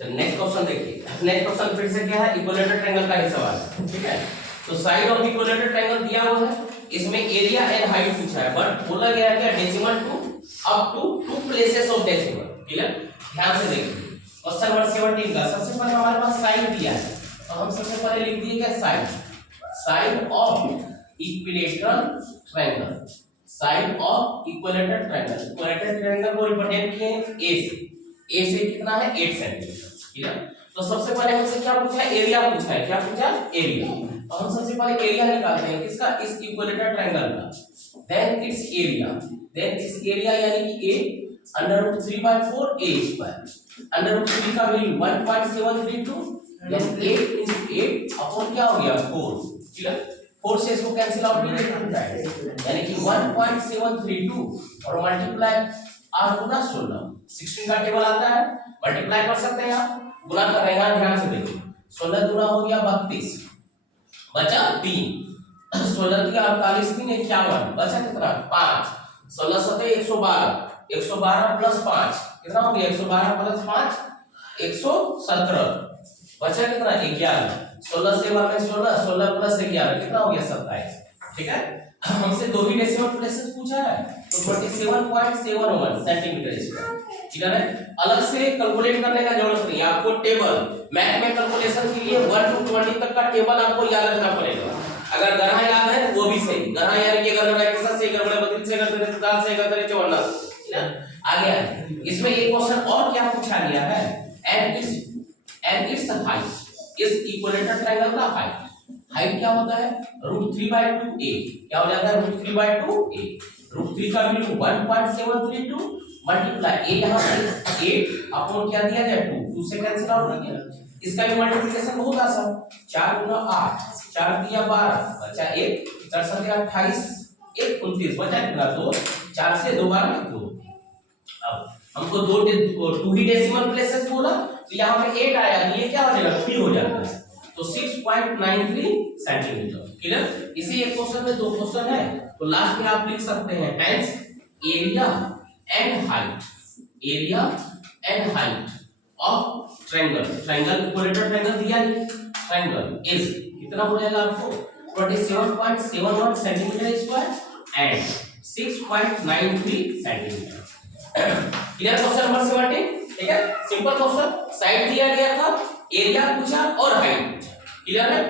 तो next question देखिए, next question फिर से क्या है, इक्विलेटरल ट्रायंगल का ही सवाल है, ठीक है। तो साइड ऑफ इक्विलेटरल ट्रायंगल दिया हुआ है, इसमें एरिया एंड हाइट पूछा है, बट बोला गया है क्या decimal to up to 2 places of decimal. Clear, ध्यान से देखिए क्वेश्चन नंबर 17 का सबसे पहले हमारे पास साइड दिया है, तो हम सबसे पहले लिख दिए क्या side, side of equilateral triangle, side of equilateral triangle. Equilateral triangle को रिप्रेजेंट किए हैं ए से कितना है 8 सेंटीमीटर। ठीक है, तो सबसे पहले हमसे क्या पूछा है, एरिया पूछा है, क्या पूछा एरिया। तो हम सबसे पहले एरिया निकालते हैं किसका, इस इक्विलेटरल ट्रायंगल का। देन इट्स एरिया यानी कि a √3/4 a स्क्वायर, √3 का वैल्यू 1.732, देन 8 × 8 अपॉन क्या हो गया 4। ठीक है, 4 से इसको कैंसिल आउट नहीं करना है, यानी कि 1.732 और मल्टीप्लाई 8 गुना 16, 16 का टेबल आता है, मल्टीप्लाई कर सकते हैं आप, गुना कर रहे हैं, ध्यान से देखिए 16 गुना हो गया 32, बचा 3, 16 दिया 48, 3 51, बचा कितना 5, 16 7 112, 112 प्लस 5 कितना हो गया 112 प्लस 5 117, बचा कितना 11, 16 से 16, 16 प्लस 11 कितना हो गया 27। ठीक है, हमसे दो ही डेसिमल प्लेसेस पूछा है, तो 27.71 सेंटीमीटर स्क्वायर। ठीक है, अलग से कैलकुलेट करने का जरूरत नहीं है, आपको टेबल मैथ में कैलकुलेशन के लिए 1 to 20 तक का टेबल आपको याद रखना पड़ेगा। अगर गणना याद है वो भी सही, गणना यानी कि अगर ब्रैकेट से कर बड़े 32 से करते हैं 4 से करते हैं 54 से ना आगे आए। इसमें एक क्वेश्चन और क्या पूछा गया है, एंड इट्स हाइट, इस इक्विलेटरल ट्रायंगल का हाइट क्या होता है √3/2a, क्या हो जाता है √3/2a, √3 का वैल्यू 1.732 मल्टीप्लाई a यहां पे 8 अपॉन क्या दिया जाए 2 से कैंसिल आउट हो गया, इसका भी मल्टीप्लिकेशन बहुत आसान, 4 गुना 8, 4 दिया 12, बचा 1, 4 7 28, 1 29, बचा कितना 2, 4 से 2 बार 2। अब हमको टू ही डेसिमल प्लेसेस बोला, तो यहाँ पे 8 आया, ये क्या हो जाएगा 3 हो जाता है, तो 6.93 सेंटीमीटर। क्लियर, इसी एक क्वेश्चन में दो क्वेश्चन है, तो लास्ट में आप लिख सकते हैं hence area and height of triangle, equilateral triangle दिया है, ट्रायंगल इज कितना हो जाएगा आपको 27.71 centimetre square and 6.93 centimetre. Clear, question number 17। ठीक है, सिंपल क्वेश्चन, साइड दिया गया था, एरिया पूछा और हाइट पूछा। क्लियर है।